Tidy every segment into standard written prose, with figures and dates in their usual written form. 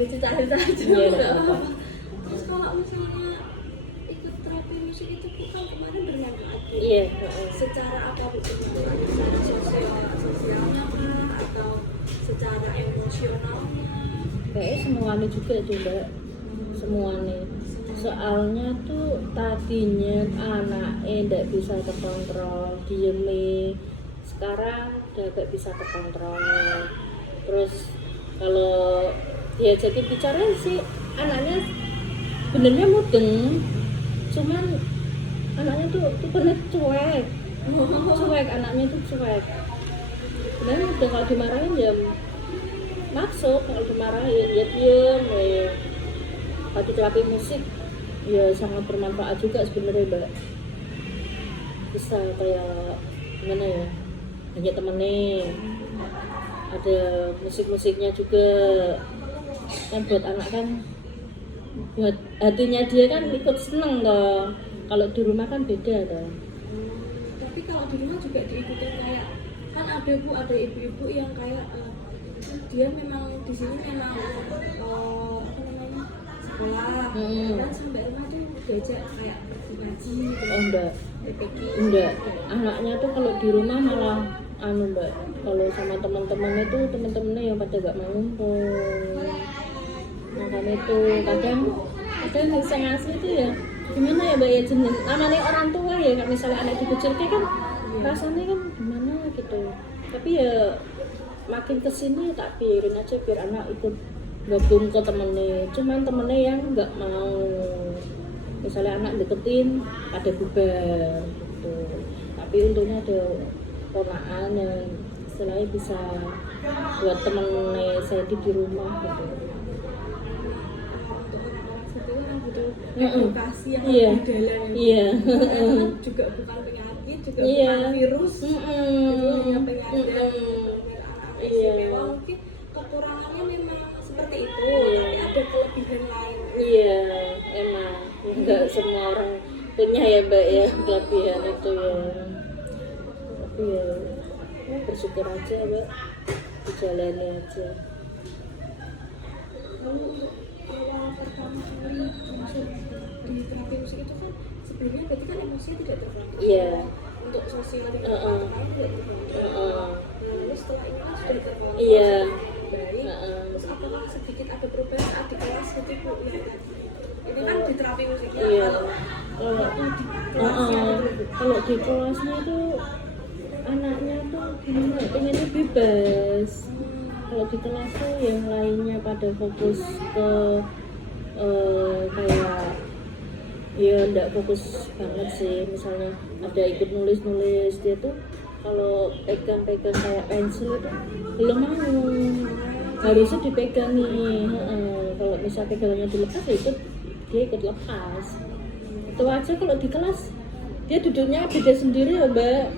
sambil cerita-cerita aja. Iya, Nggak apa-apa. apa-apa. Terus kalau misalnya ikut terapi musik itu bukan kemarin bermain lagi. Iya. Secara apa bu? Secara sosialnya kah? Atau secara emosionalnya? Kayaknya semuanya juga coba semuanya. Soalnya tuh tadinya anaknya nggak bisa terkontrol, diemi. Sekarang udah gak bisa terkontrol. Terus kalau diajakin bicara sih anaknya benernya mudeng, cuman anaknya tuh tipenya cuek, anaknya tuh cuek. Sebenarnya udah kalau dimarahin ya masuk, kalau dimarahin ya diem ya. Kalau di terapi musik ya sangat bermanfaat juga sebenarnya mbak, bisa kayak gimana ya, banyak temennya, ada musik-musiknya juga kan buat anak kan, buat hatinya dia kan ikut seneng toh. Kalau di rumah kan beda toh. Tapi kalau di rumah juga diikuti kayak kan ada ibu-ibu yang kayak dia memang di sini memang apa namanya sekolah dan sampai rumah tuh diajak kayak ngaji gitu. Oh enggak, PPG. enggak. Anaknya tuh kalau di rumah malah mbak, kalau sama teman-temannya tuh teman-temannya yang pada gak mau ngumpul. Makanya itu kadang bisa ngasih itu ya gimana ya mbak ya, jenis namanya orang tua ya, kalau misalnya anak dikucilkan kan rasanya kan gimana gitu. Tapi ya makin kesini tak biarin aja biar anak ikut gabung ke temennya, cuman temennya yang nggak mau, misalnya anak deketin ada bubar gitu. Tapi untungnya ada ponakan yang istilahnya bisa buat temennya saya di rumah gitu. Edukasi yang Iya. lebih dalam. Iya. Juga bukan penyakit, juga Iya. bukan virus. Itu hanya penyadap. Iya. Istimewa mungkin kekurangannya memang seperti itu, Iya. tapi ada kelebihan lain. Iya, emang nggak semua orang punya ya mbak ya kelebihan itu ya. Tapi ya bersyukur aja mbak, dijalani aja. Lalu untuk awal pertama kali masuk di terapi musik itu kan sebelumnya berarti kan emosinya tidak terkontrol. Iya. Untuk sosial tidak terkontrol tidak terkontrol. Lalu setelah ini kan sudah terkontrol. Iya. Baik. Terus apakah sedikit ada perubahan saat di kelas itu bu? Ini kan di terapi musiknya. Iya. Kalau di kelasnya Kalau di kelasnya itu anaknya tuh gimana? Pengennya bebas. Kalau di kelas tuh yang lainnya pada fokus ke kayak ya enggak fokus banget sih. Misalnya ada ikut nulis dia tuh kalau pegang-pegang kayak pensil itu belum mau, harusnya dipegang nih. Kalau misal pegangannya dilepas ya dia ikut lepas. Itu aja. Kalau di kelas dia duduknya beda sendiri ya mbak,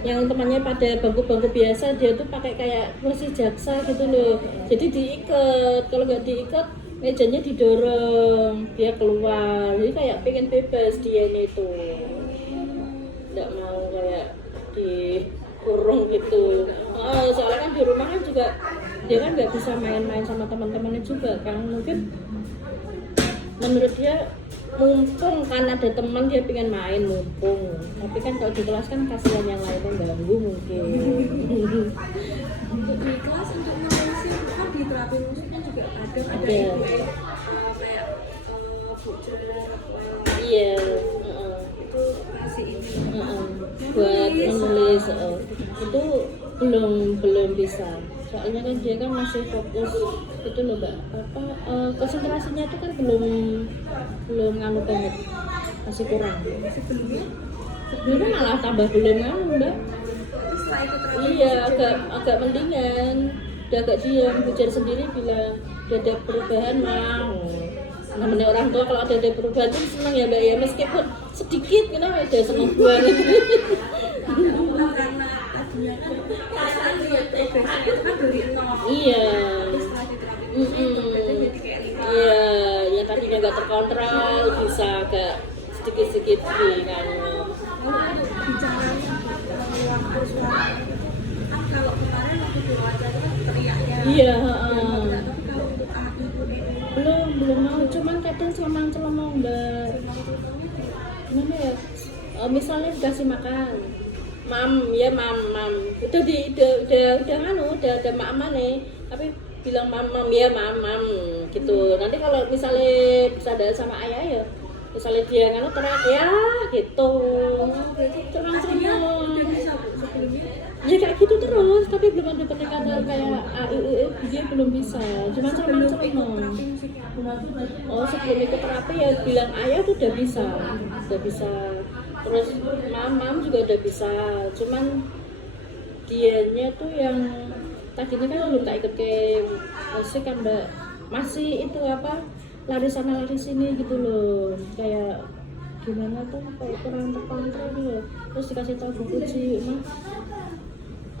yang temannya pada bangku-bangku biasa dia tuh pakai kayak kursi jaksa gitu loh, jadi diikat. Kalau nggak diikat mejanya didorong dia keluar, jadi kayak pengen bebas dia itu, nggak mau kayak dikurung gitu. Soalnya kan di rumah kan juga dia kan nggak bisa main-main sama teman-temannya juga kan, mungkin menurut dia mumpung kan ada teman dia pengen main mumpung, tapi kan kalau di kelas kan kasihan yang lainnya ganggu mungkin. untuk di kelas untuk menulis kan di terapi musik kan juga ada kayak voucher Iya. itu kasih ini Buat menulis itu belum bisa, soalnya kan dia kan masih fokus itu loh mbak, apa konsentrasinya itu kan belum nganu banget, masih kurang. Sebelumnya malah tambah belum nganu mbak. setelah itu terapi Iya, agak mendingan, udah agak diam, belajar sendiri bilang udah ada perubahan mau. Namanya orang tua kalau ada perubahan tuh senang ya mbak ya, meskipun sedikit kenapa udah senang banget. karena tadinya kan perasaan lihat progresnya itu kan dari nol. Iya. Setelah di terapi musik progresnya jadi kayak lima. Iya, yang tadinya nggak terkontrol bisa agak sedikit-sedikit kan. Kalau untuk bicara waktu suara itu kan kalau kemarin waktu diwawancara kan teriaknya. Iya. Tapi kalau untuk anak ibu belum mau, cuman kadang celemang-celemong mbak. Gimana ya? Misalnya dikasih makan, mam ya mam mam, udah udah ada mama nih, tapi bilang mam mam ya mam mam gitu. Nanti kalau misalnya bercanda sama ayah ya, misalnya dia nganu teriak ya gitu, celemang-celemong. Udah bisa Bu sebelumnya. Ya kayak gitu terus, tapi belum ada pendekatan kayak A, I, U, E, dia belum bisa, cuma Sebelum ikut celemang-celemong. terapi musiknya. Oh sebelum ikut terapi ya bilang ayah tuh udah bisa, terus mamam juga udah bisa, cuman dianya tuh yang tadinya kan belum tak ikut ke musik kan mbak, masih itu apa lari sana lari sini gitu loh, kayak gimana tuh kayak kurang terkontrol gitu loh. Terus dikasih tahu Bu Puji, mah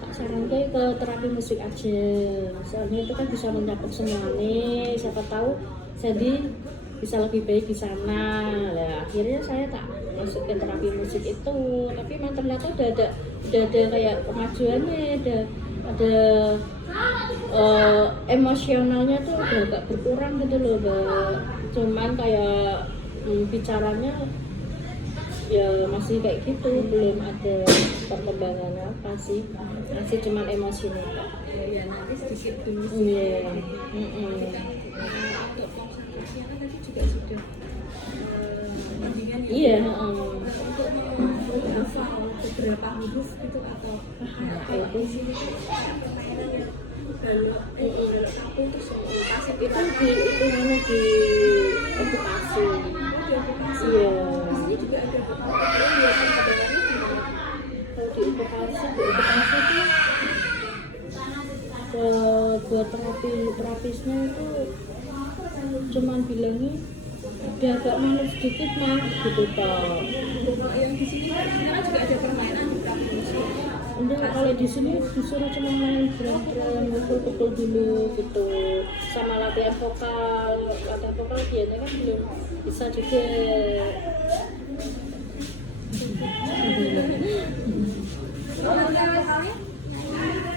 tak sarankan ke terapi musik aja, soalnya itu kan bisa mencakup semuanya, siapa tahu jadi bisa lebih baik di sana. Nah, akhirnya saya tak masuk ke terapi musik itu, tapi memang ternyata udah ada kayak kemajuannya, ada emosionalnya tuh udah agak berkurang gitu loh mbak. Cuman kayak bicaranya ya masih kayak gitu, belum ada perkembangan apa sih, masih cuman emosinya Kak. Ya nanti sedikit dulu sih. Iya. Untuk konsentrasinya kan tadi juga sudah bimbingan ya. Iya, Untuk menghafal beberapa huruf gitu atau kalau di sini kan kayak permainan yang balok kampung terus pasif itu di mana di okupasi. di okupasi. Iya. Di sini juga ada beberapa yang kedengarannya gimana? Kalau di okupasi itu buat terapisnya itu cuman bilangnya udah agak malu sedikit mah gitu toh. Kalau yang di sini kan juga ada permainan di terapi musik. Enggak, kalau di sini disuruh cuma main drum-drum, pukul-pukul dulu gitu, sama latihan vokal biasanya kan belum bisa juga.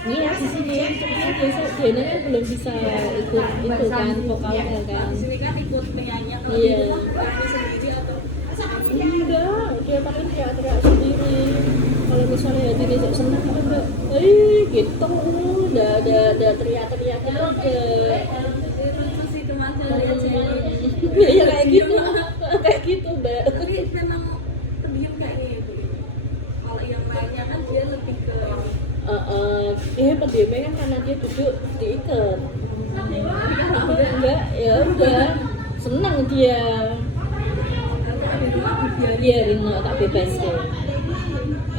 Iya di sini cuma biasanya kan belum bisa ikut itu kan vokalnya kan. Di sini kan ikut penyanyi atau Iya. penyanyi sendiri atau Enggak, dia paling teriak-teriak sendiri. Kalau misalnya hati dia senang kan enggak, gitu, udah teriak-teriak aja. masih teman lihat saya. Iya kayak gitu mbak. Tapi memang terdiam kayaknya ya Bu. Kalau yang lainnya kan dia lebih ke Pendiamnya kan karena dia duduk diikat. tapi kan Enggak, ya udah, senang dia. kalau di rumah dibiarin. Biarin tak bebas deh.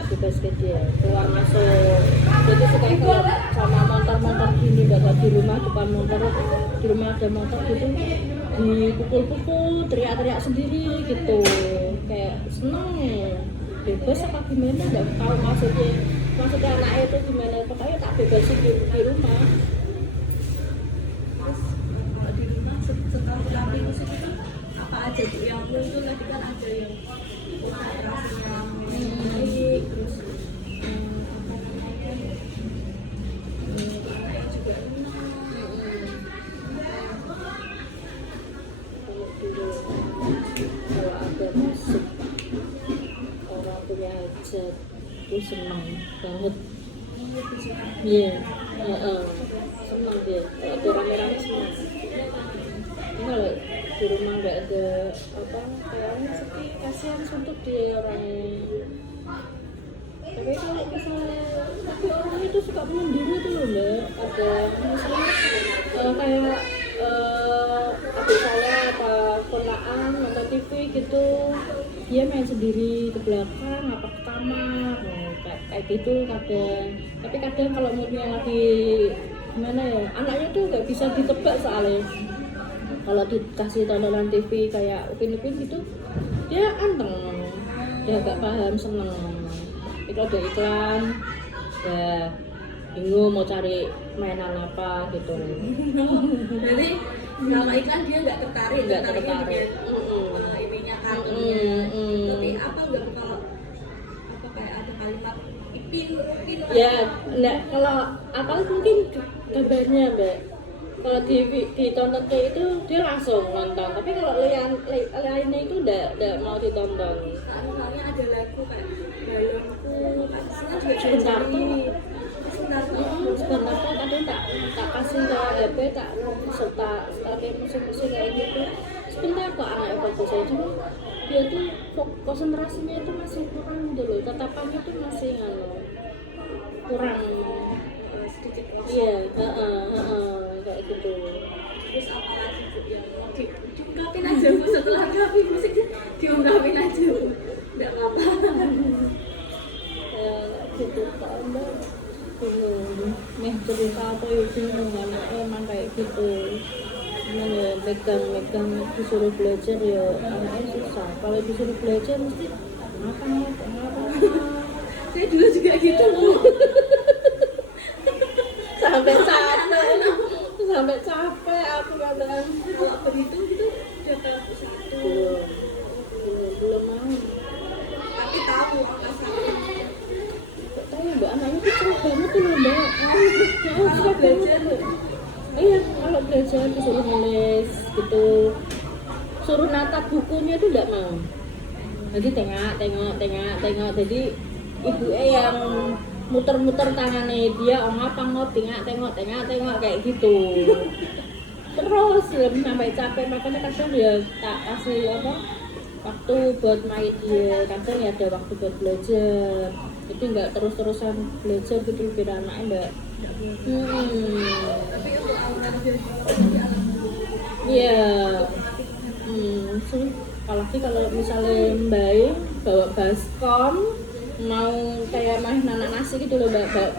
Bebas ke dia keluar masuk, jadi suka keluar sama motor gini mbak, di rumah depan motor, di rumah ada motor gitu, dipukul-pukul teriak-teriak sendiri gitu, kayak seneng ya, bebas apa gimana nggak tahu maksudnya anaknya itu gimana, pokoknya tak bebasin di rumah. Terus kalau di rumah setelah terapi musik itu apa aja Bu yang muncul? Tadi kan ada yang konsentrasinya baik, terus apa namanya anaknya juga tenang. Kalau dulu kalau ada musik orang punya hajat itu seneng banget. Iya, senang dia. Kalau ada rame-rame senang. Kalau di rumah nggak ada apa, kayaknya sepi, kasihan suntuk dia orangnya. Tapi kalau misalnya, tapi orang itu suka menyendiri itu loh mbak. Ada misalnya kayak adik saya apa ponaan nonton TV gitu, dia main sendiri ke belakang apa ke kamar, kayak gitu kadang. Tapi kadang kalau moodnya lagi gimana ya, anaknya tuh nggak bisa ditebak soalnya. Kalau dikasih tontonan TV kayak Upin-Ipin gitu, dia anteng, dia nggak paham, seneng. Itu ada iklan, ya bingung mau cari mainan apa gitu. Jadi kalau iklan dia nggak tertarik, Nggak tertariknya tertarik. dengan ininya kartunya. Tapi apa nggak kalau apa kayak ada kalimat Ipin Ya, enggak, kalau apa mungkin kabarnya mbak, kalau ditonton kayak itu dia langsung nonton, tapi kalau lainnya itu enggak mau ditonton. Misalnya ada lagu kayak balonku kan juga Sebentar diajari tuh. sebentar Sebenarnya kadang tak kasih ke HP, tak serta pakai musik-musik kayak gitu. Sebentar kok anak fokus saya, cuma dia tuh konsentrasinya itu masih kurang dulu, tatapannya tuh masih kurang. sedikit Iya, kayak gitu. terus apa lagi Bu yang mau diungkapin aja Bu setelah kami musik diungkapin aja Bu nggak apa-apa Gitu Pak Mbak. Nih cerita apa ya bingung, anaknya emang kayak gitu. Cuman ya megang disuruh belajar ya anaknya susah. Kalau disuruh belajar mesti ngapa. saya dulu juga gitu Bu sampai capek aku kadang. kalau berhitung gitu udah kelas 1 belum mau. tapi tahu angka satu Kok tahu Mbak, anaknya tuh cerah banget tuh loh Mbak. kalau belajar Iya, kalau belajar disuruh nulis gitu, suruh natap bukunya tuh enggak mau. Jadi tengok. Jadi ibu yang muter-muter tangannya dia, ngapa tengok kayak gitu. Terus sampai capek, makanya kadang dia tak kasih waktu buat main dia, kadang ya ada waktu buat belajar. Jadi nggak terus-terusan belajar gitu biar anaknya enggak. tapi untuk aura jadi Iya. Sih. Apalagi kalau misalnya Mbak bawa baskom, mau kayak main anak nasi gitu loh, bawa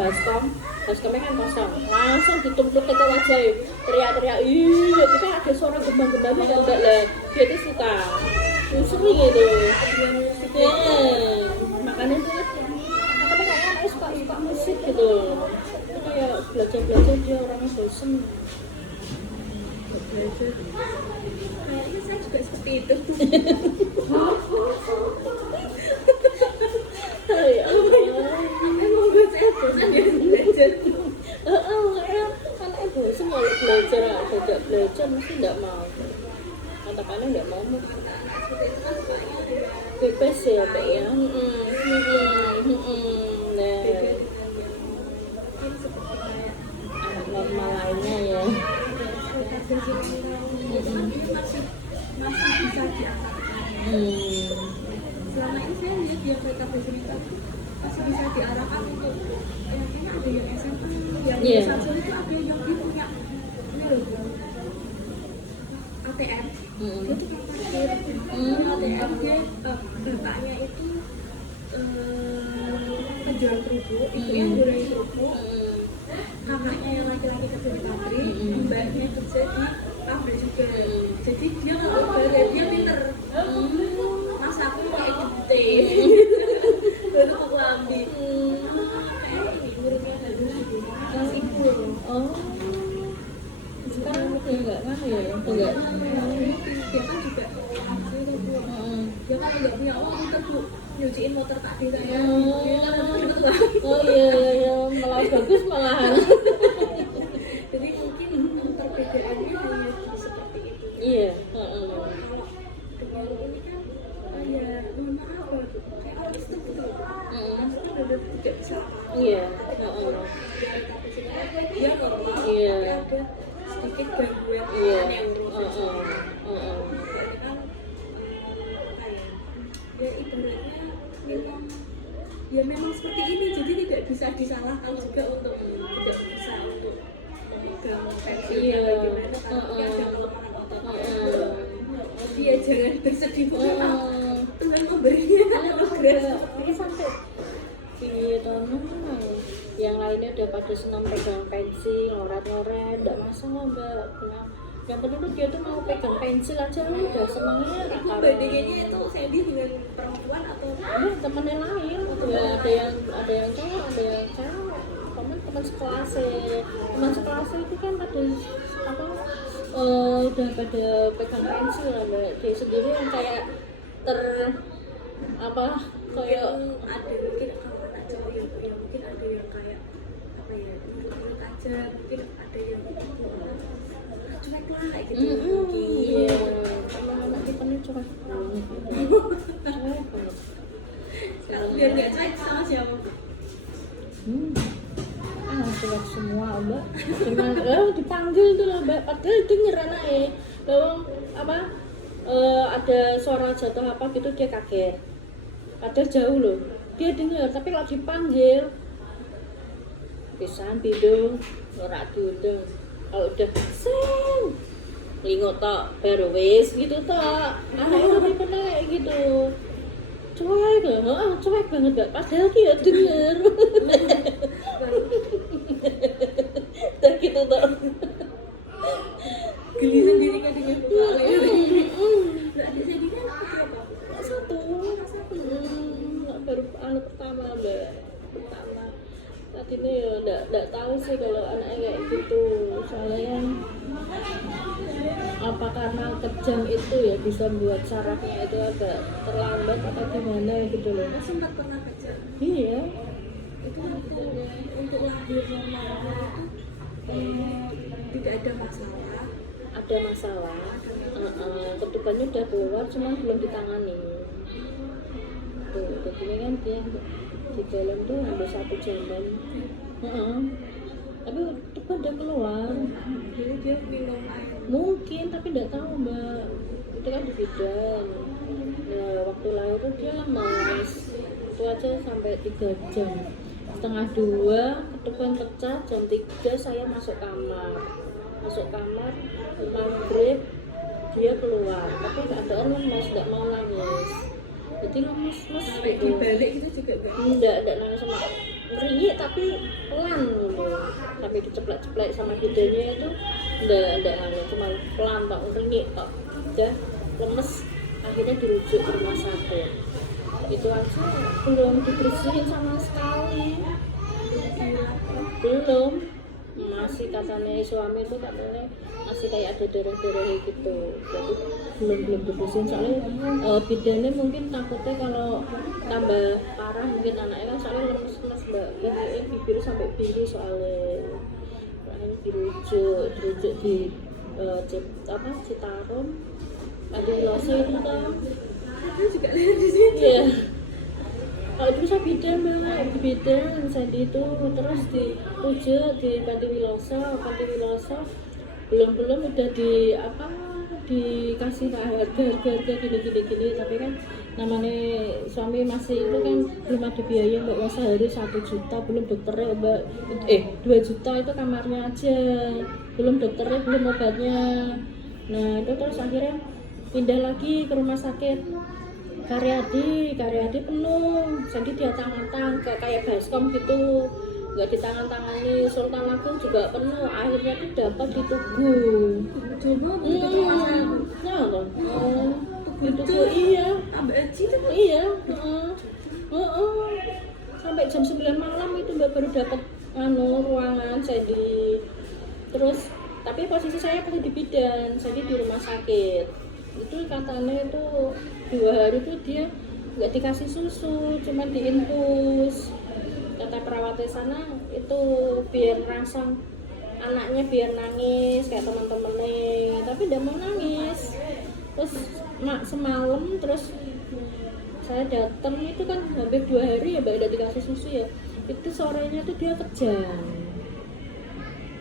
baskomnya kan kosong, langsung ditumpuk ke wajah, teriak-teriak, iya, kita ada suara gembang-gembangnya kan Mbak lah, dia tuh suka, sering gitu. Ya, makanya tuh, makanya kayak anaknya suka musik gitu, itu kayak belajar dia orangnya bosen. belajar kayaknya saya juga seperti itu Ya Allah. emang gue saya bosan ya belajar Karena anaknya bosan kalau belajar, tidak belajar mesti tidak mau. Katakannya tidak mau pepes ya Pak ya. Nah, mungkin seperti kayak anak normal lainnya ya. masih bisa diarahkan selama ini saya lihat dia mereka cerita masih bisa diarahkan untuk ini ada yang SMA yang satu itu ada yang dia punya ini loh ATM dia tuh kan parkir ATM dia bapaknya itu penjual kerupuk ibunya jualan kerupuk kakaknya yang laki-laki kerja di pabrik mbaknya kerja di pabrik juga jadi dia kalau belajar dia pinter mas aku kayak gede baru aku lambi kayak ini gurunya harus kelas ibu Oh, sekarang dia nggak mana ya? Enggak. dia kan juga dia kan nggak punya uang untuk bu nyuciin motor tak di saya dia kan dapat uang Oh iya, malah bagus malahan. jadi mungkin perbedaannya hanya di seperti itu Iya. kalau dengan ini kan ya mohon maaf ya kayak autistik gitu autistik kan udah tidak bisa Iya. dia normal Iya. tapi ada sedikit gangguan Iya. neurosis berarti kan ya ibaratnya memang seperti ini jadi tidak bisa disalahkan juga untuk tidak bisa untuk memegang pensilnya bagaimana tapi ada kelemahan otot dia jangan bersedih karena Tuhan memberinya progres Ini sampai iya tahun yang lainnya udah pada senang pegang pensil, ngoret-ngoret, enggak masalah Mbak. Yang penting dia tuh mau pegang pensil aja udah senangnya. itu bandingannya itu Sandy dengan perempuan atau Temennya lain, ya, ada yang cowok, ada yang cewek. Teman sekelas itu kan pada udah pada pegang pensil lah Mbak. Dia sendiri yang kayak kayak ada mungkin kalau anak cowok ya mungkin ada yang kayak apa ya menurut aja mungkin ada yang gitu. Iya, sama anak kita nih curah banget. Curah banget. Kalau biar nggak cuek sama siapa? Cuek semua mbak. Cuman dipanggil tuh lah mbak. Padahal denger anaknya. Lalu apa? Ada suara jatuh apa gitu dia kaget. Padahal jauh loh. Dia dengar, tapi kalau dipanggil pisan bidung ora diundang. Kalau udah sing lingo tok baru wis gitu tok. Anaknya lebih penek gitu. Cuek banget mbak. Padahal dia denger. Dan gitu tok. Geli sendiri kan dengan kepala. Berarti jadi kan berapa? Satu. Baru anak pertama mbak. Pertama. Saat ini ya enggak tahu sih kalau anaknya kayak gitu. Soalnya kan apa karena kejang itu ya bisa buat sarafnya itu agak terlambat atau gimana gitu loh. Aku sempat pernah kerja. Iya. Itu untuk lahir normal itu tidak ada masalah. Ada masalah. Ketukannya udah keluar cuma belum ditangani. Tuh, jadi kan dia di dalam tuh hampir 1 jaman. Tapi ketukan udah keluar. Jadi dia minum air. Mungkin, tapi nggak tahu mbak. Itu kan di bidan. Ya waktu lahir tuh dia lemas. Itu aja sampai 3 jam. Setengah 2 ketukan pecah, jam 3 saya masuk kamar. Maghrib dia keluar, tapi keadaan lemas, nggak mau nangis. Jadi lemes gitu. Dibalik itu juga Enggak nangis sama ngeringik tapi pelan gitu. Sampai diceplek-ceplek sama bidannya itu enggak nangis, cuma pelan tok ngeringik tok. Udah lemes, akhirnya dirujuk ke rumah sakit. Itu aja belum dibersihin sama sekali. Belum. Masih katanya suami itu katanya masih kayak ada darah-darah gitu. Jadi belum dibersihin soalnya bidannya mungkin takutnya kalau tambah parah mungkin anaknya kan soalnya lemes mbak. Ini bibir sampai biru soalnya. Makanya dirujuk di Citarum. Ada Wiloso itu kan. Aku juga lihat di sini. Iya. Kalau dulu saya bidan mbak, di bidan saya itu terus dirujuk di Panti Wiloso belum udah dikasih harga gini tapi kan namanya suami masih itu kan belum ada biaya mbak, ya sehari 1 juta belum dokternya mbak, 2 juta itu kamarnya aja, belum dokternya belum obatnya. Nah itu terus akhirnya pindah lagi ke rumah sakit Karyadi penuh, jadi dia tangan kayak baskom gitu, nggak di tangan-tangani. Sultan Agung juga penuh, akhirnya tuh dapat di Tugu. Coba begitu masalah. Nah loh, di Tugu iya, iya, sampai jam 9 malam itu baru dapat ruangan saya terus, tapi posisi saya masih di bidan, saya di rumah sakit. Itu katanya itu 2 hari itu dia nggak dikasih susu, cuma diinfus. Kata perawatnya sana itu biar rangsang anaknya biar nangis kayak teman-temannya, tapi tidak mau nangis. Terus semalam terus saya datang itu kan hampir 2 hari ya mbak udah dikasih susu ya, itu sorenya tuh dia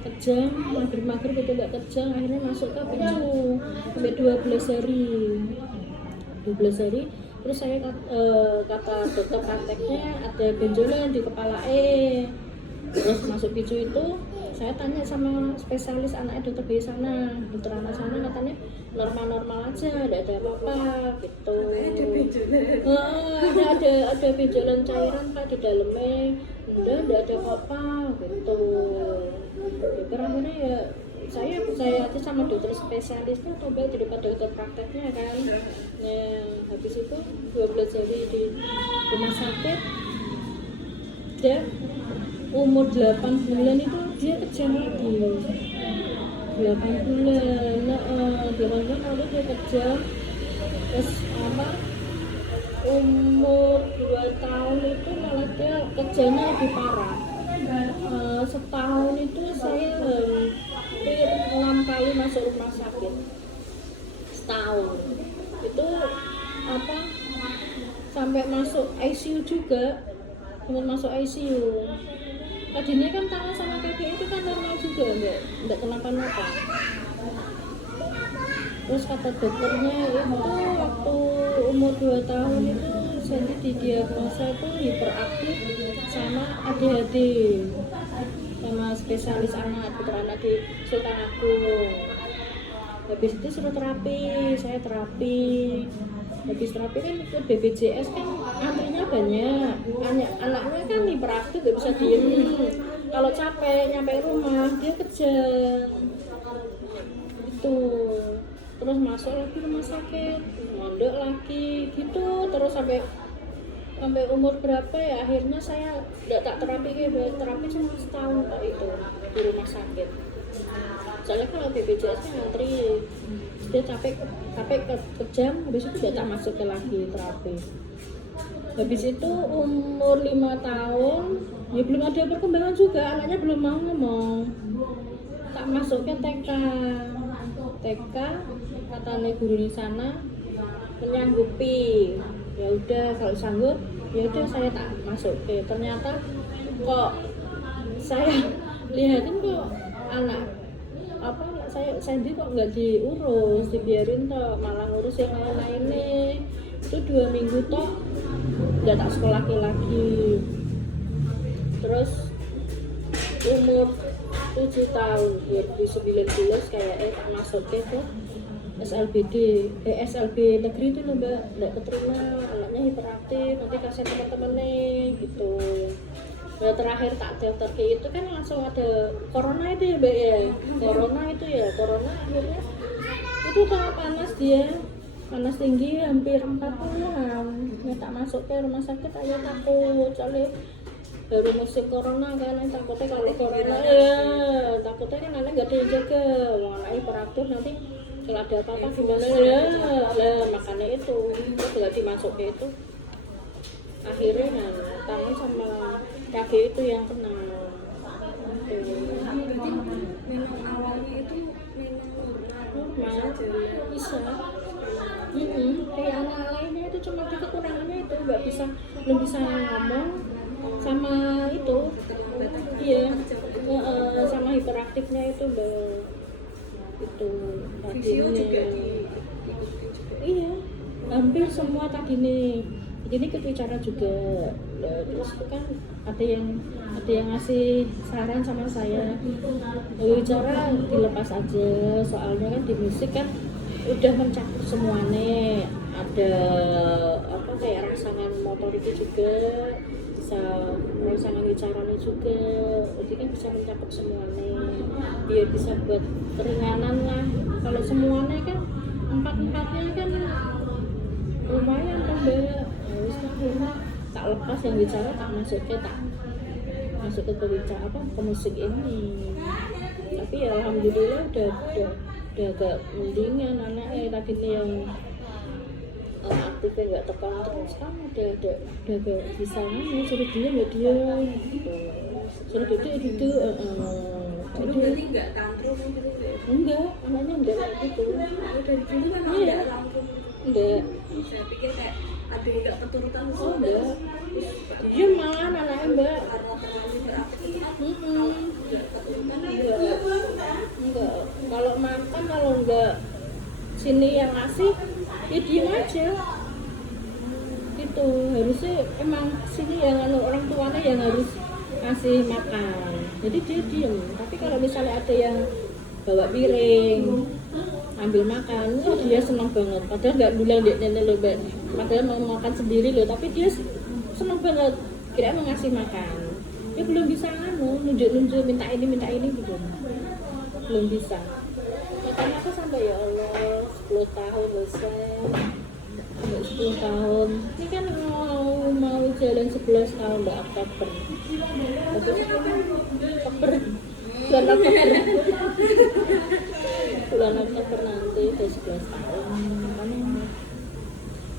kejang maghrib itu nggak kejang, akhirnya masuk ke picu sampai 12 hari. Terus saya kata dokter prakteknya ada benjolan di kepala terus masuk picu itu saya tanya sama spesialis anaknya dokter di sana, dokter anak sana, katanya normal aja, tidak ada apa-apa gitu. Ada benjolan cairan pak di dalamnya, tidak ada apa-apa gitu. Akhirnya ya saya percaya aja sama dokter spesialisnya atau baik di depan dokter prakteknya kan. Nah habis itu 12 hari di rumah sakit, dia umur 8 bulan itu dia kejang lagi. 8 bulan, 8 bulan lalu dia kejang. Terus umur 2 tahun itu malah dia kejangnya lebih parah. Setahun itu saya hampir hampir 6 kali masuk rumah sakit setahun. Itu apa, sampai masuk ICU juga, sampai masuk ICU. Tadinya kan tangan sama kaki itu kan normal juga, enggak kenapa-napa. Terus kata dokternya itu waktu umur 2 tahun itu Sandy didiagnosa itu hiperaktif sama ADHD sama spesialis anak, dokter anak di Sultan Agung. Habis itu suruh terapi, saya terapi. Habis terapi kan ikut BPJS kan antrinya banyak, anaknya kan hiperaktif gak bisa diem. Kalau capek nyampe rumah dia kejar itu. Terus masuk lagi rumah sakit, mondok lagi gitu, terus sampai umur berapa ya, akhirnya saya tidak tak terapi cuma setahun kok itu di rumah sakit. Soalnya kalau BPJS kan ngantri, dia capek kejam, habis itu dia tak masuk lagi terapi. Habis itu umur 5 tahun ya belum ada perkembangan juga, anaknya belum mau ngomong, tak masuk ke TK katanya guru di sana menyanggupi, ya udah kalau sanggup ya udah saya tak masuk ke. Ternyata kok saya lihatin kok anak saya sendiri kok nggak diurus, dibiarin toh, malah ngurus yang lain-lainnya. Itu 2 minggu toh nggak tak sekolah lagi. Terus umur 7 tahun 2019 kayak tak masuk ke SLB negeri itu loh mbak, nggak keterima, anaknya hiperaktif, nanti kasih teman-temannya gitu. Nah, terakhir tak daftar ke itu kan langsung ada corona itu ya mbak ya, corona akhirnya itu sangat panas, dia panas tinggi hampir 40-an. Ya, tak masuk ke rumah sakit aja takut, soalnya baru musim corona kan, takutnya kalau corona ya takutnya kan anak nggak ada yang jaga, anaknya hiperaktif nanti kalau ada apa-apa gimana ya. Makanya itu nggak dimasuk ke itu, akhirnya tangan sama kaki itu yang kena. Memang awalnya itu Normal bisa. Kayak anak lainnya itu cuma kekurangannya itu belum bisa ngomong sama itu, iya, sama hiperaktifnya itu itu Visio juga iya, hampir semua tadi nih. Jadi ikut bicara juga. Terus itu kan ada yang ngasih saran sama saya, bicara dilepas aja, soalnya kan di musik kan udah mencakup semuanya, ada apa kayak rangsangan motor itu juga, bisa rangsangan bicaranya juga, jadi kan bisa mencakup semuanya, biar bisa buat keringanan lah. Kalau semuanya kan empat-empatnya kan lumayan kan mbak. Harus tak lepas yang bicara, tak masuk ke bicara ke musik ini. Tapi ya alhamdulillah udah agak mendingan anaknya. Tadi yang aktifnya nggak terkontrol, sekarang udah agak bisa suruh dia nggak dia gitu, suruh duduk dulu berarti nggak tantrum gitu ya? Enggak, anaknya enggak gitu. Dari dulu memang Iya. nggak tantrum. Enggak. Saya pikir kayak ada yang nggak keturutan Oh enggak. Dia malah anaknya mbak. karena terlalu beraktivitas Enggak. Kalau makan, kalau enggak sini yang ngasih, ya diem aja. Gitu. Harusnya emang sini yang orang tuanya yang harus ngasih makan. Jadi dia diem. Tapi kalau misalnya ada yang bawa piring, ambil makan, dia senang banget. Padahal nggak bilang dia nenek loh, padahal mau makan sendiri loh, tapi dia senang banget. Kira mau ngasih makan. Dia belum bisa nunjuk minta ini gitu. Belum bisa. Makanya aku sampai ya Allah 10 tahun selesai. 10 tahun. Ini kan mau jalan 11 tahun Mbak Oktober. Bulan Oktober nanti udah 11 tahun. Makanya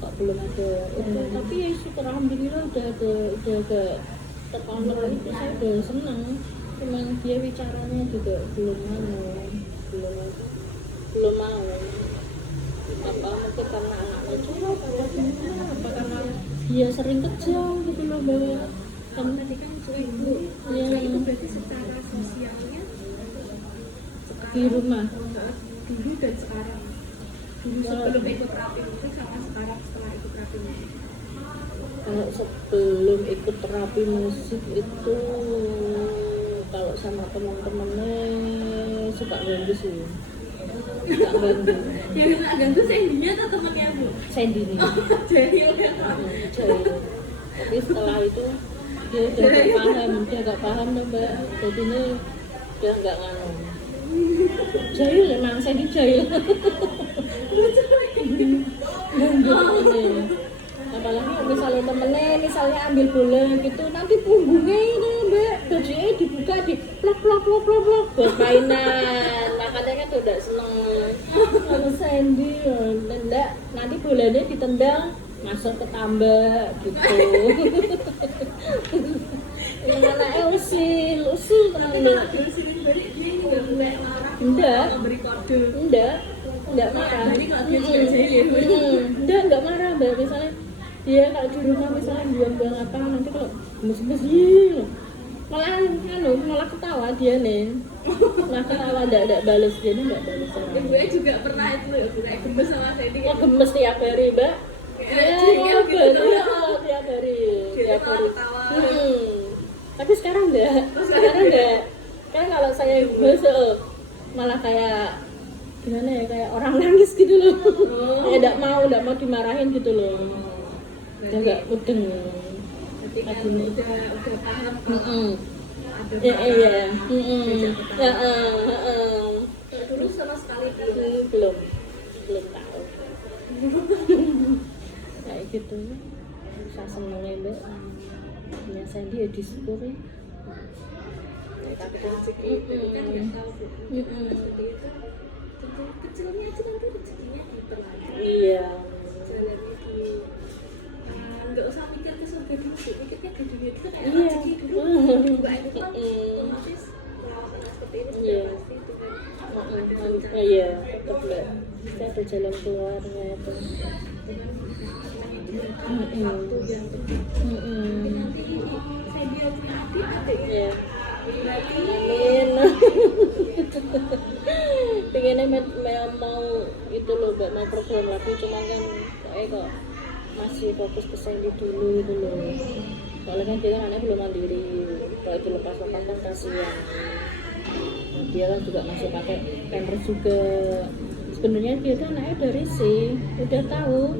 kok belum ada itu, tapi ya syukur alhamdulillah udah agak terkontrol itu, saya udah senang. Cuman dia bicaranya juga belum belum mau. Apa mungkin karena anaknya curhat apa gimana, apa karena dia sering kejang gitu loh Mbak. Kan tadi kan ibu ya, itu berarti secara sosialnya di rumah. dulu dan sekarang, dulu sebelum ikut terapi musik sama sekarang setelah ikut terapi musik. Kalau sebelum ikut terapi musik itu kalau sama teman-temannya suka ganggu sih, suka ganggu. Yang kena ganggu Sandy-nya atau temannya Bu? Sandy nih. Jadi udah Jahil. Tapi setelah itu dia udah gak paham loh Mbak. Jadi ini udah gak nganu. Jahil emang Sandy jahil. Ganggu. Apalagi misalnya temennya ambil bola gitu, nanti punggungnya ini Mbak, bajunya dibuka di plok buat mainan. Makanya kan tuh udah seneng sama Sandy. Enggak, nanti bolanya ditendang masuk ke tambak gitu. Yang anaknya usil tenang dulu. Enggak marah. Enggak marah Mbak. Misalnya dia kalau di rumah misalnya buang apa, nanti kalau gemes-gemes malah ketawa dia nih. Malah ketawa enggak balas dia nih, enggak balas orang. Gue juga pernah itu ya, kayak gemes sama Sandy. Oh, gemes tiap hari Mbak. Tiap hari. Tapi sekarang enggak. Kan kalau saya gemes malah kayak gimana ya, kayak orang nangis gitu loh. Kayak enggak mau dimarahin gitu loh. Udah enggak mudeng. Berarti kan udah paham kalau Iya. dulu sama sekali Belum tahu. Kayak gitu. Saya seneng ya Mbak. Ya Sandy ya disyukuri. tapi rezeki itu kan nggak tahu Bu. Rezeki itu kecilnya aja nanti rezekinya diperlagi. Iya. Jalannya di nggak usah mikir ke surga dulu, mikirnya di dunia itu kayak Iya. rezeki dulu. Nggak itu kan otomatis perawatan seperti ini sudah pasti itu kan. Iya, betul Mbak. Kita ada jalan keluarnya itu. Waktu yang tepat. Nanti saya dia punya adik. Iya. Berarti Amin. Pengennya mau itu loh Mbak, mau program lagi, cuman kan kok masih fokus ke Sandy dulu itu loh. Soalnya kan dia kan anaknya belum mandiri, kalau itu lepas kan kasihan. Dia kan juga masih pakai pampers juga. Sebenarnya dia tuh anaknya dari sih udah tahu,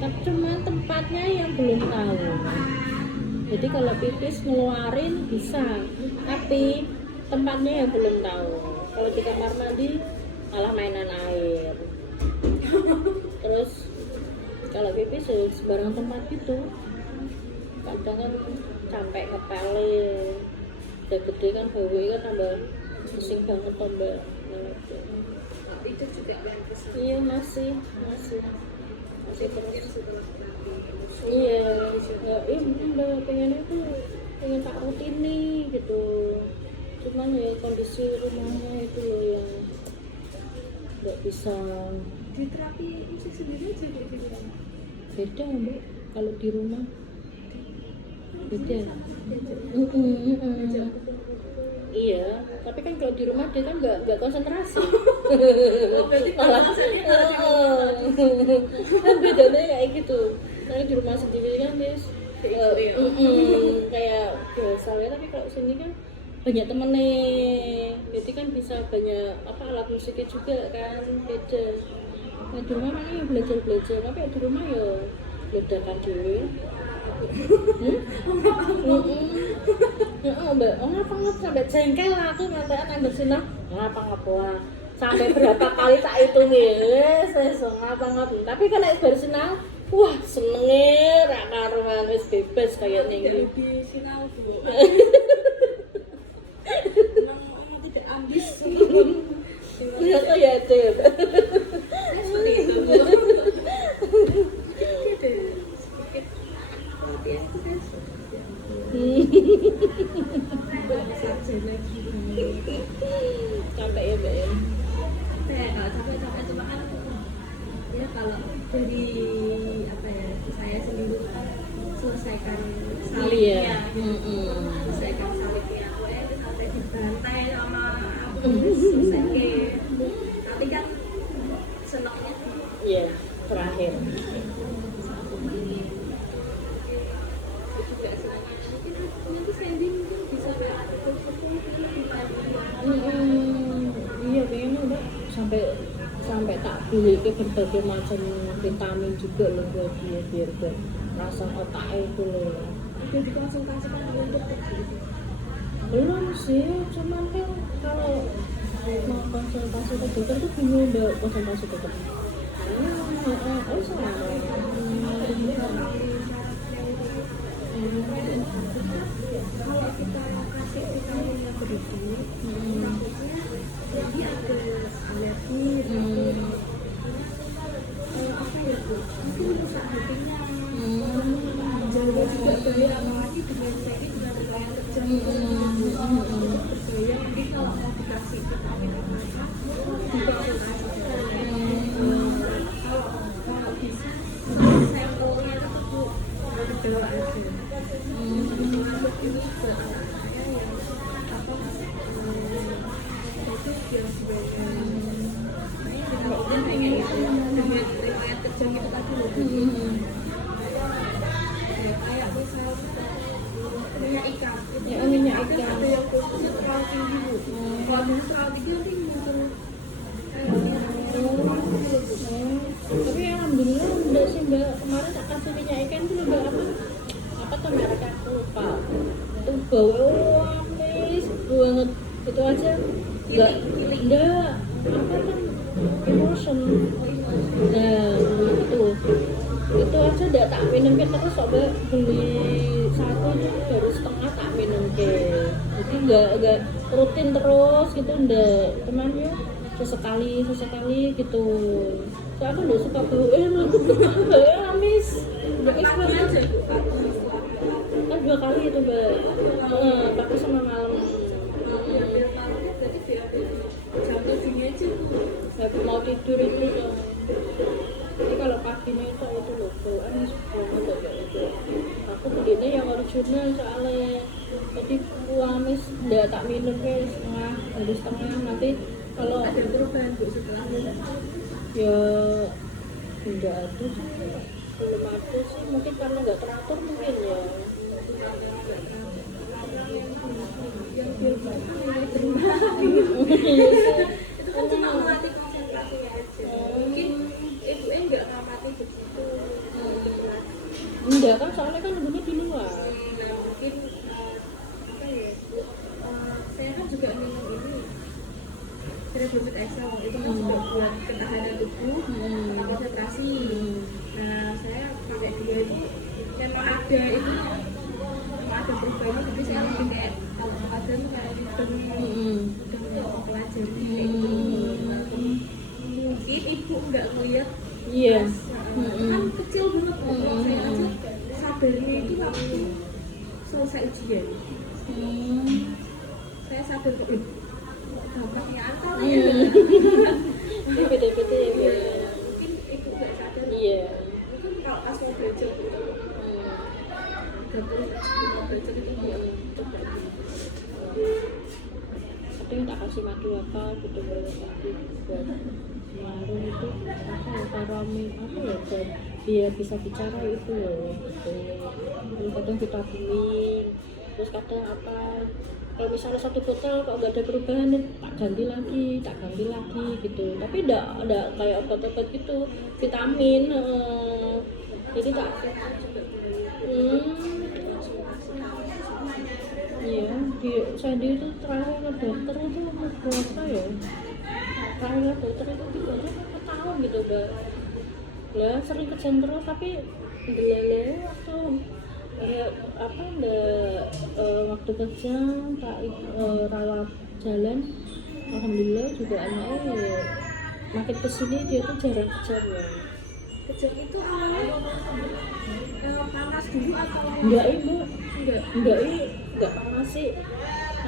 tapi cuma tempatnya yang belum tahu. Jadi kalau pipis ngeluarin bisa, tapi tempatnya yang belum tahu. Kalau di kamar mandi malah mainan air. Terus kalau pipis ya sembarang tempat gitu. Kadang kan sampai ngepele. Udah gede kan baunya kan tambah pusing banget tambah. itu juga yang kesini. Iya masih terus. Setelah terapi Iya, Mbak pengennya tuh pengen tak rutin nih gitu. Cuman ya kondisi rumahnya itu loh yang nggak bisa. di terapi musik sendiri aja kayak gitu kan. Beda Mbak kalau di rumah. Beda. Iya, tapi kan kalau di rumah dia kan nggak konsentrasi. Malah kan bedanya kayak gitu. Karena di rumah sendiri kan dia kayak biasa ya, tapi kalau sini kan banyak temennya, jadi kan bisa banyak alat musiknya juga kan, beda. Nah di rumah kan ya belajar, tapi di rumah ya ledakan dulu. Mbak, ngapa sampai jengkel aku ngatain anggur sinang, ngapa lah. Sampai berapa kali tak hitung ngapa. Tapi kan nek bar sinau, wah senenge ra karuan, wis bebas kayak ning. Di sinau Bu. Memang tidak ambis. Ternyata ya Cep. Seperti itu Bu. Ada sedikit perhatian itu kan. Sampai ya Mbak ya. dari apa ya, saya sendiri selesaikan Iya. salibnya selesaikan salibnya sampai dibantai sama aku selesai nanti kan senangnya Iya, terakhir. juga senangnya mungkin nanti Sandy mungkin bisa berkumpul di Iya, kayaknya udah sampai tak beli ke berbagai macam vitamin juga loh buat dia biar rasa otaknya itu loh. udah dikonsultasikan dengan dokter Belum sih, cuman kan kalau mau konsultasi ke dokter tuh bingung udah konsultasi ke dokter. Oh salah. kalau kita kasih vitamin yang berlebih takutnya nanti ada alergi apa ya bu mungkin rusak hatinya jaga juga bahaya apalagi dengan saya dengan riwayat kerja berbahaya nanti kalau mau dikasih vitamin apa kalau bisa sampelnya itu tuh dibawa aja termasuk ini ke anak saya yang apa itu dia sebagai pengen itu dengan riwayat kerja gitu tadi loh kayak misalnya minyak ikan itu minyak ikan ikan. ada yang dosisnya terlalu tinggi bu kalau dosisnya terlalu tinggi nanti muncul Tapi alhamdulillah udah sih mbak, kemarin tak kasih minyak ikan tuh mbak apa tuh mereknya aku lupa. Itu bau amis banget, itu aja enggak apa kan emotion. Nah itu aja udah tak minum ke terus coba beli satu itu baru setengah tak minum ke, jadi enggak rutin terus gitu, enggak cuman ya sesekali gitu. So aku udah suka bau amis pakai aja bu kan 2 kali itu mbak, pakai sama malam. biar malamnya berarti biar jam 7 aja Habis mau tidur itu dong. Jadi kalau paginya itu loh bau amis banget kayak itu. Aku belinya yang original soalnya, jadi amis udah tak minum kayak setengah nanti kalau ada perubahan bu setelah ya tidak ada sih, belum ada sih, mungkin karena nggak teratur mungkin ya. yang biasa mulai berubah Iya sih. itu kan cuma melatih konsentrasinya aja mungkin ibunya nggak ngamati begitu Enggak kan, soalnya kan ibunya di luar. mungkin apa ya saya kan juga minum ini Cerebrosid Excel itu kan juga buat ketahanan tubuh sama konsentrasi nah saya pakai dia itu memang ada itu ada perubahannya, tapi saya lebih kayak kalau kadang kayak udah mempelajari mungkin ibu nggak ngeliat Iya. kan kecil banget kalau saya aja sadarnya itu waktu selesai ujian saya sadar kok dampaknya antar ya Ini beda-beda ya. mungkin ibu nggak sadar Iya. mungkin kalau pas mau belajar gitu dan terus mau belajar itu dia coba Kadang tak kasih madu apa gitu tapi buat kemarin itu apa ya, parami apa ya, buat biar bisa bicara itu loh gitu. Terus kadang vitamin, terus kadang apa, kalau misalnya satu botol kalau nggak ada perubahan tak ganti lagi gitu, tapi enggak kayak obat-obat gitu, vitamin jadi tak iya, Sandy itu terakhir ke dokter itu umur berapa ya? Terakhir ke dokter itu 3 tahun gitu mbak. Lah sering kejang terus tapi belele waktu kejang tak rawat jalan, alhamdulillah juga anaknya ya, makin kesini dia tuh jarang kejang ya. kejang itu awalnya panas dulu atau Enggak ibu, enggak panas sih.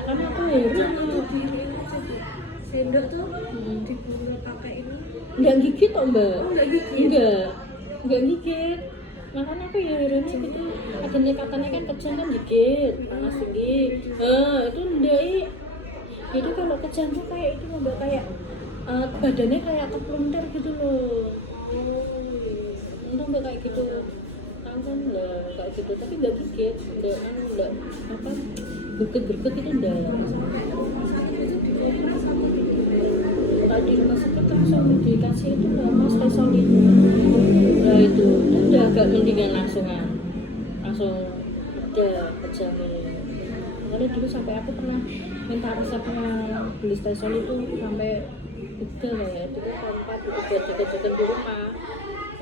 Karena aku heran itu di sendok tuh dibungkus pakai ini enggak gigit toh mbak. oh nggak gigit Enggak. nggak gigit. Makanya aku ya heran gitu, akhirnya katanya kan kejang kan gigit panas tinggi, itu enggak. Itu kalau kejang tuh kayak itu mbak, kayak badannya kayak keplunter gitu loh. Itu mbak kayak gitu kan nggak kayak gitu, tapi nggak gigit, nggak apa gerget itu enggak. Kalau di rumah sakit langsung dikasih itu loh mas Resolin. Nah itu udah agak mendingan langsung udah kejamnya. Makanya dulu sampai aku pernah minta resepnya beli Stesol itu sampai 3 lah ya, 3 4 itu buat jaga-jaga di rumah.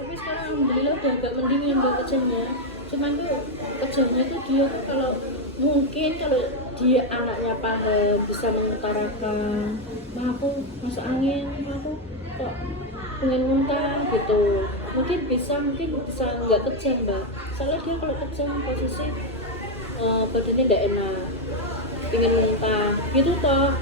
Tapi sekarang alhamdulillah udah agak mendingan udah kejamnya. Cuman tuh kejamnya tuh dia tuh kalau mungkin kalau dia anaknya paham bisa mengutarakan, aku masuk angin, aku kok pengen muntah gitu, mungkin bisa nggak kejang mbak. Soalnya dia kalau kejang posisi badannya nggak enak, pengen muntah gitu toh,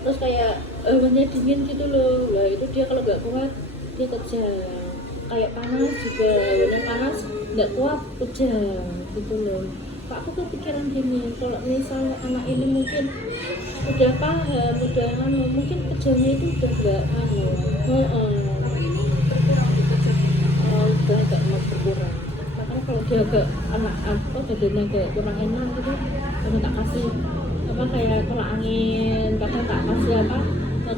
terus kayak hawanya dingin gitu loh. Lah itu dia kalau nggak kuat dia kejang, kayak panas juga, hawanya panas nggak kuat kejang gitu loh. Pak, aku kepikiran gini, kalau misalnya anak ini mungkin udah paham, udah mungkin kejamnya itu udah nggak udah agak berkurang. Makanya kalau dia agak badannya agak kurang enak gitu, baru tak kasih apa kayak tolak angin, kadang tak kasih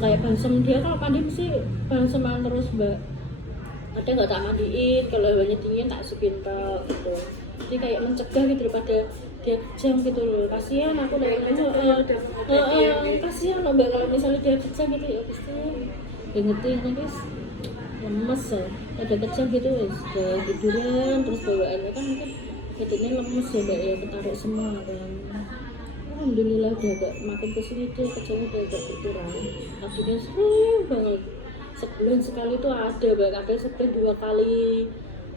kayak balsam. Dia kalau mandi mesti balsaman terus mbak, ada nggak tak mandiin, kalau hawanya dingin tak sepintal gitu. Jadi kayak mencegah gitu daripada dia kejang gitu loh. Kasihan aku dari kasihan loh mbak kalau misalnya dia kejang gitu ya pasti ingetin guys lemes ya, ada kejang gitu udah tiduran terus bawaannya kan mungkin badannya lemes ya mbak ya, ketarik semua kan. Alhamdulillah udah agak makin kesini tuh kejangnya udah agak berkurang. Akhirnya sering banget, sebulan sekali tuh ada mbak, kadang sebulan 2 kali.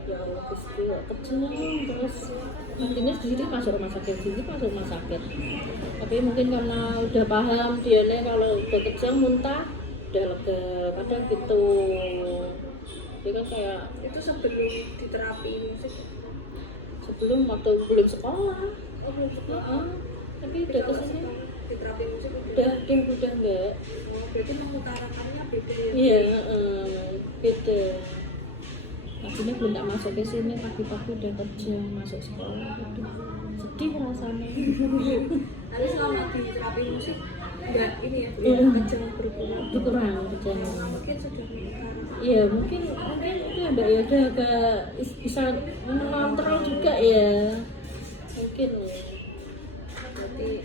Ya Allah Gusti kejang terus. Akhirnya sendiri masuk rumah sakit. Tapi mungkin karena udah paham dia nih kalau udah kejang muntah udah lega kadang gitu. Dia kan kayak Itu sebelum diterapi musik. sebelum waktu belum sekolah. Tapi udah kesini Diterapi musik udah enggak. Berarti mengutarakannya beda ya. Iya, beda. Akhirnya belum tak masuk ke sini, pagi-pagi udah kerja, masuk sekolah gitu. Sedih rasanya. Tapi selama di terapi musik enggak ini ya, kejang berkurang. Berkurang kerjanya. Mungkin sudah meningkat. Iya, mungkin itu ya mbak ya, udah agak bisa mengontrol juga ya. Mungkin ya. Berarti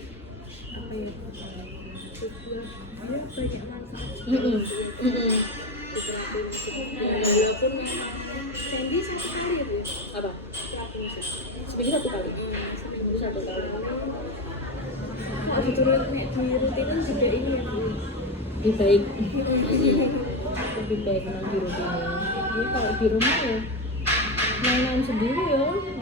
apa ya? Sudah banyak manfaat. Terapi musik. Walaupun memang Sandy 1 kali ya bu. Apa? Terapi musik. Seminggu 1 kali. Seminggu 1 kali. Kebetulan di rutinan juga ini ya bu. Lebih baik. Lebih baik memang di rumah. Jadi kalau di rumah ya main sendiri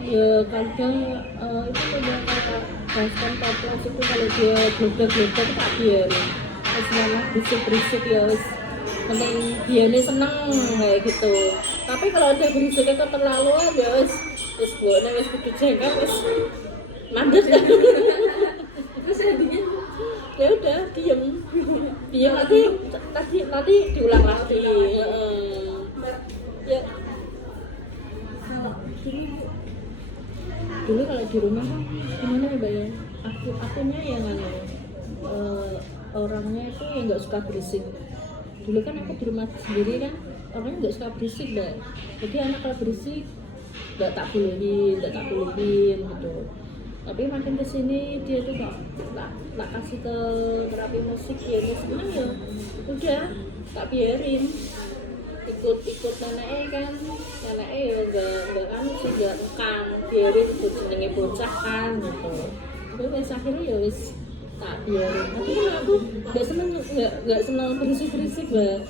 ya kadang itu udah kayak baskom toples itu kalau dia global tak biarin. Terus malah berisik ya wis. Penting dia ini seneng kayak gitu. Tapi kalau ada berisiknya keterlaluan ya wis buatnya wis kudu jengkel wis mandek. Terus jadinya Ya udah diem nanti diulang lagi. Ya dulu kalau di rumah kan gimana ya mbak ya, akunya yang orangnya itu yang nggak suka berisik. Dulu kan aku di rumah sendiri kan orangnya nggak suka berisik mbak, jadi anak kalau berisik nggak tak bolehin gitu. Tapi makin kesini dia tuh tak kasih ke terapi musik ya seneng ya udah tak biarin ikut neneknya kan, neneknya ya nggak kan sih nggak ngekang, biarin ikut jenenge bocah kan gitu. Terus akhirnya ya wis tak biarin. Tapi kan aku nggak seneng berisik mbak,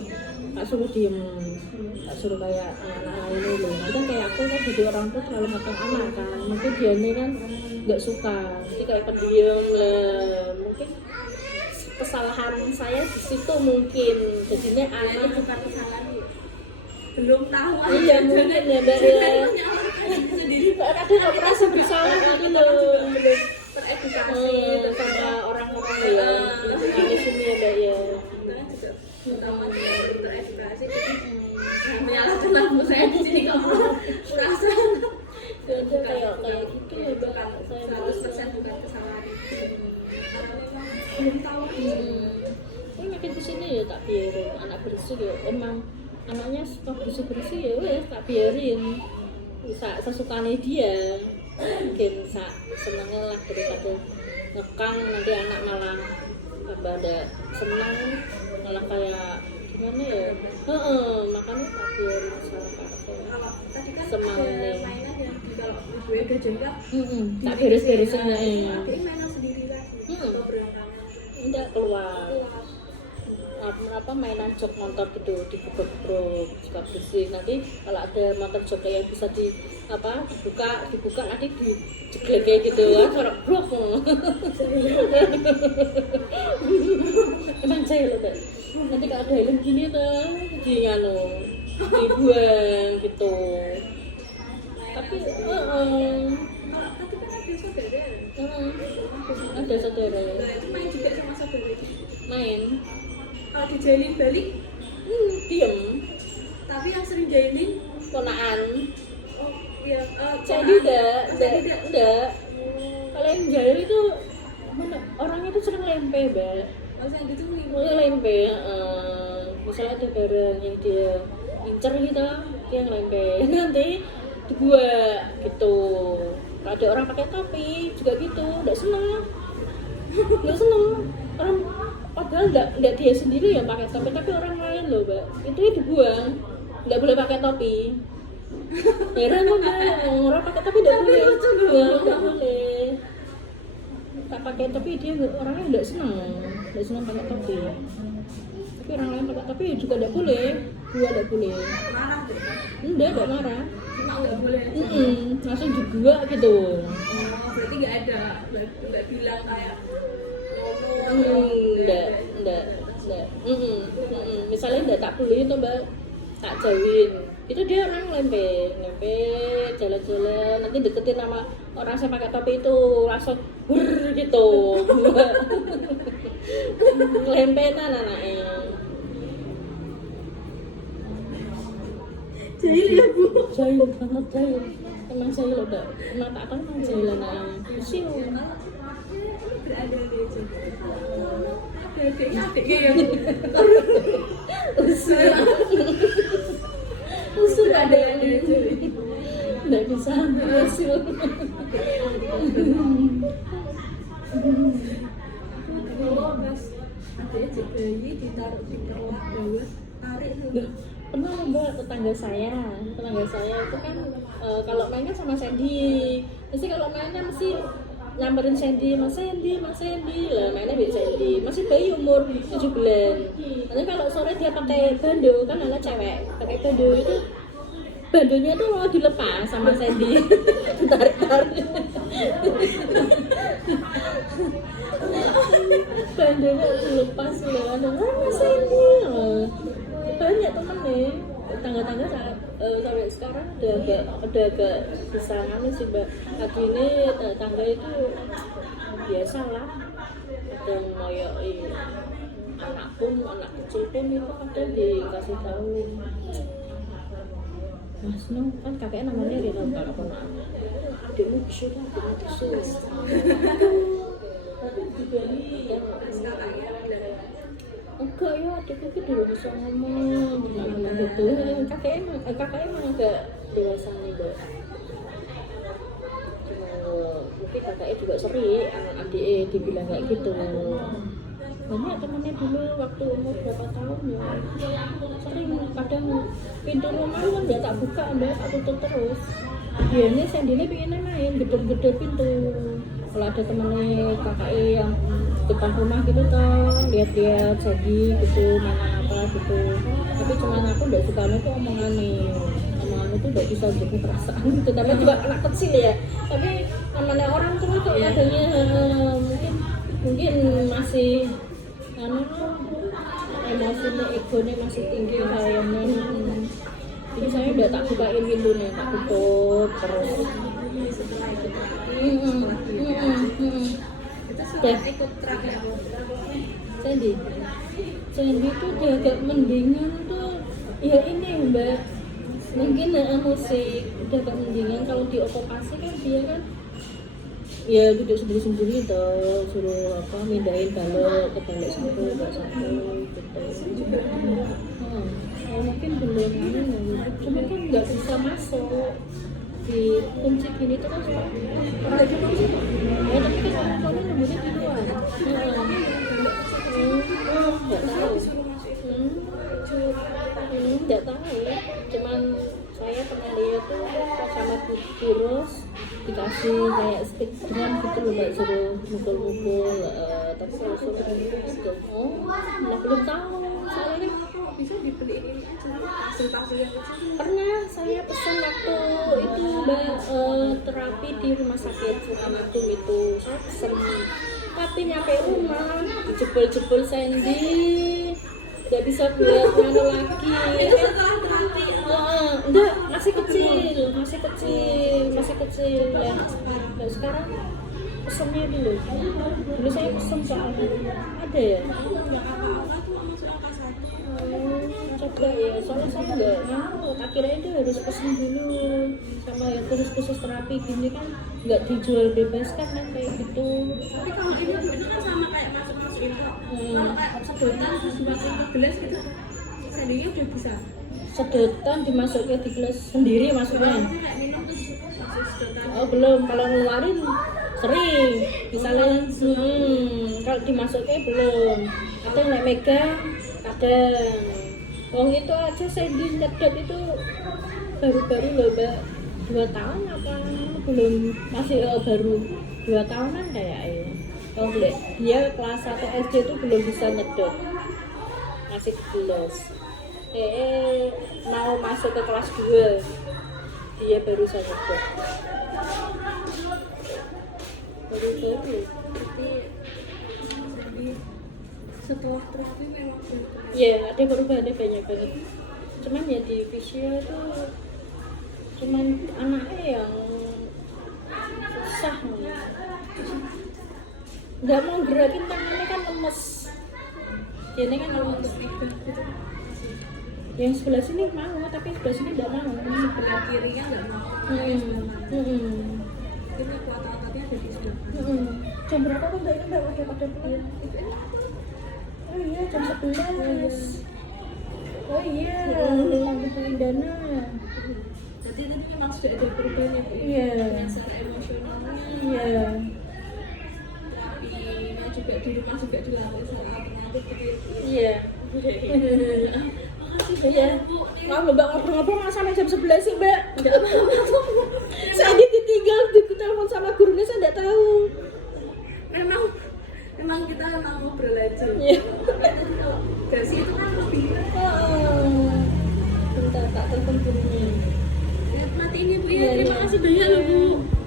tak suruh diem, tak suruh kayak anak-anak ini loh. Kan kayak aku kan jadi orang tuh terlalu makan anak kan, mungkin dia ini kan nggak suka, jadi kayak pendiam lah. Mungkin kesalahan saya di situ mungkin, jadinya itu anak bukan kesalahan ya. belum tahu Iya, mungkin ya, Mbak, ya. menyalahkan diri sendiri Kadang nggak merasa bersalah gitu loh. teredukasi Sama orang-orang ya di sini ya Mbak ya. karena juga terutama juga teredukasi jadi menyalahkan aku saya di sini kamu merasa Ada kayak gitu ya Mbak. bukan Saya 100% bukan kesalahan karena memang belum tahu Saya makin kesini ya tak biarin anak bersih ya. Emang anaknya suka bersih ya wes tak biarin. Bisa sesukanya dia. Mungkin senengnya lah daripada ngekang nanti anak malah tambah ada senang malah kayak gimana ya. Makanya tak biarin salah karakter. kalau tadi kan Semangat. ada mainan yang kalau gue udah jengkak Tak beres-beresin ya. jadi mainan sendiri lagi atau berantakan Enggak keluar. Apa mainan jok motor gitu digebuk-gebuk suka bersih nanti kalau ada motor jok yang bisa dibuka nanti dijeglek kayak gitu kan suara brok emang saya loh Mbak nanti kalau ada helm gini tuh dibuang gitu tapi tadi kan ada saudara ada saudara nah itu main juga sama saudara itu main kalau dijailin balik diem tapi yang sering jailin ponaan oh iya jadi enggak kalau yang jahil itu mana orangnya tuh sering lempe Mbak maksudnya yang gitu mulai lempe misalnya ada barang yang dia incer gitu dia yang lempe nanti dibuat gitu kalau ada orang pakai topi juga gitu nggak seneng orang padahal nggak dia sendiri yang pakai topi tapi orang lain loh Mbak itu ya dibuang nggak boleh pakai topi heran kok Mbak orang pakai topi nggak boleh nggak boleh tak pakai topi dia orangnya nggak senang pakai topi tapi orang lain pakai topi juga nggak boleh dua nggak boleh marah tuh nggak marah cuma nggak boleh langsung juga gitu berarti nggak bilang kayak enggak. Misalnya enggak tak boleh itu Mbak, tak jauhin. Itu dia orang lempe, jalan-jalan, nanti deketin sama orang yang pakai topi itu langsung gitu. Lempenan anaknya. jahil ya Bu Jahil banget jahil. Emang jahil loh Mbak. Mata kan emang jahil anaknya. Pusing. berada di adiknya yang Usul ada aja nggak bisa usul. kalau pas adiknya cek bayi ditaruh di bawah tarik tuh Pernah Mbak tetangga saya itu kan kalau mainnya sama Sandy mesti kalau mainnya mesti nyamperin Sandy mas Sandy lah mainnya beda Sandy masih bayi umur 7 bulan nanti kalau sore dia pakai bando kan anak cewek pakai bando itu bandonya tuh mau dilepas sama Sandy tarik-tarik bandonya dilepas loh mas Sandy banyak temen nih tangga-tangga sampai sekarang udah agak bisa nganu sih Mbak lagi ini tangga itu biasa lah kadang ngoyoi anak kecil pun itu kadang dikasih tahu Mas No kan kakeknya namanya Rina bukan apa adikmu bisu enggak ya adikku itu dulu bisa ngomong gimana gitu kakaknya emang agak dewasa nih Mbak mungkin kakaknya juga sering adiknya dibilang kayak gitu banyak temennya dulu waktu umur berapa tahun ya sering kadang pintu rumah kan nggak tak buka Mbak tak tutup terus dia ini Sandy pengennya main gedor-gedor pintu kalau ada temennya kakaknya yang depan rumah gitu toh lihat-lihat Sandy gitu mainan apa gitu tapi cuma aku nggak suka itu omongan itu nggak bisa jadi perasaan gitu tapi juga anak kecil ya tapi namanya orang tua tuh kadangnya mungkin masih emosinya egonya masih tinggi kayaknya Jadi saya udah tak bukain pintunya, tak tutup terus. Setelah itu kita Ya. sempat ikut terapi apa? Sandy itu dia agak mendingan tuh ya ini mbak, mungkin musik udah agak mendingan. Kalau di okupasi kan dia kan ya duduk sendiri tuh, suruh apa mindahin balok ke balok satu gitu. Ya mungkin belum gitu. Cuma kan nggak bisa masuk di kunci gini tuh kan Ada di kunci. ya tapi kan orang nunggunya di luar. Nggak tahu. Disuruh masuk itu. Nggak tahu ya. Cuman saya pernah lihat tuh sama virus dikasih kayak stick drum gitu loh mbak, suruh mukul-mukul tapi saya suruh gitu. Nah, belum tahu soalnya Kok bisa dibeliin ini aja hasil-hasil yang kecil? pernah saya pesan waktu itu mbak terapi di rumah sakit Sultan itu saya pesen, tapi nyampe rumah jebol Sandy nggak bisa buat mana lagi. Itu setelah terapi. Enggak, masih kecil ya. Nah, sekarang pesennya dulu saya pesen soalnya ada ya. Nggak apa-apa tuh masuk angka 1. Coba ya, soalnya saya nggak mau, tak kirain itu harus pesen dulu sama ya, terus khusus terapi gini kan nggak dijual bebas kan kayak gitu. Tapi kalau ini itu kan sama kayak masuk itu. Kalau kayak sedotan terus dimasukin ke gelas gitu, Sandinya udah bisa. Sedotan dimasukin di gelas sendiri maksudnya. Kalau kayak minum terus masuk sedotan. Oh belum, kalau ngeluarin sering misalnya kalau dimasukin belum, atau naik megang kadang. Wong itu aja Sandy nyedot itu baru-baru loh mbak, 2 tahun apa belum, masih baru 2 tahunan kayaknya. Oh dia kelas 1 SD itu belum bisa nyedot, masih gelas. Mau masuk ke kelas 2 dia baru bisa nyedot. Baru-baru. Tapi Sandi setelah terapi memang Ya, ada perubahannya banyak banget. Cuman ya di visual itu cuman anaknya yang susah. Nggak mau gerakin tangannya kan lemes. Jadi kan lemes. Yang sebelah sini mau, tapi sebelah sini nggak mau. sebelah kiri kan nggak mau. Ini kuat-kuatnya ada di sebelah. Jam berapa tuh mbak ini mbak udah pada pulang? Oh iya jam 11. Oh iya, lanjut dana. Jadi tadi memang sudah ada perubahan ya Bu? Iya. Dengan secara emosionalnya. Iya. Terapinya juga di rumah juga dilakukan secara alternatif gitu ya. Iya. Makasih Iya. banyak Bu. Mau mbak ngobrol-ngobrol nggak sampai jam 11 sih mbak? Nggak apa-apa. Saya ditinggal di telepon sama gurunya, saya nggak tahu. Memang kita memang ngobrol aja. Iya. Tapi kalau Dasi itu kan lebih Bentar tak telepon gurunya. ya, matiin ya Bu ya. Iya, Terima iya. kasih banyak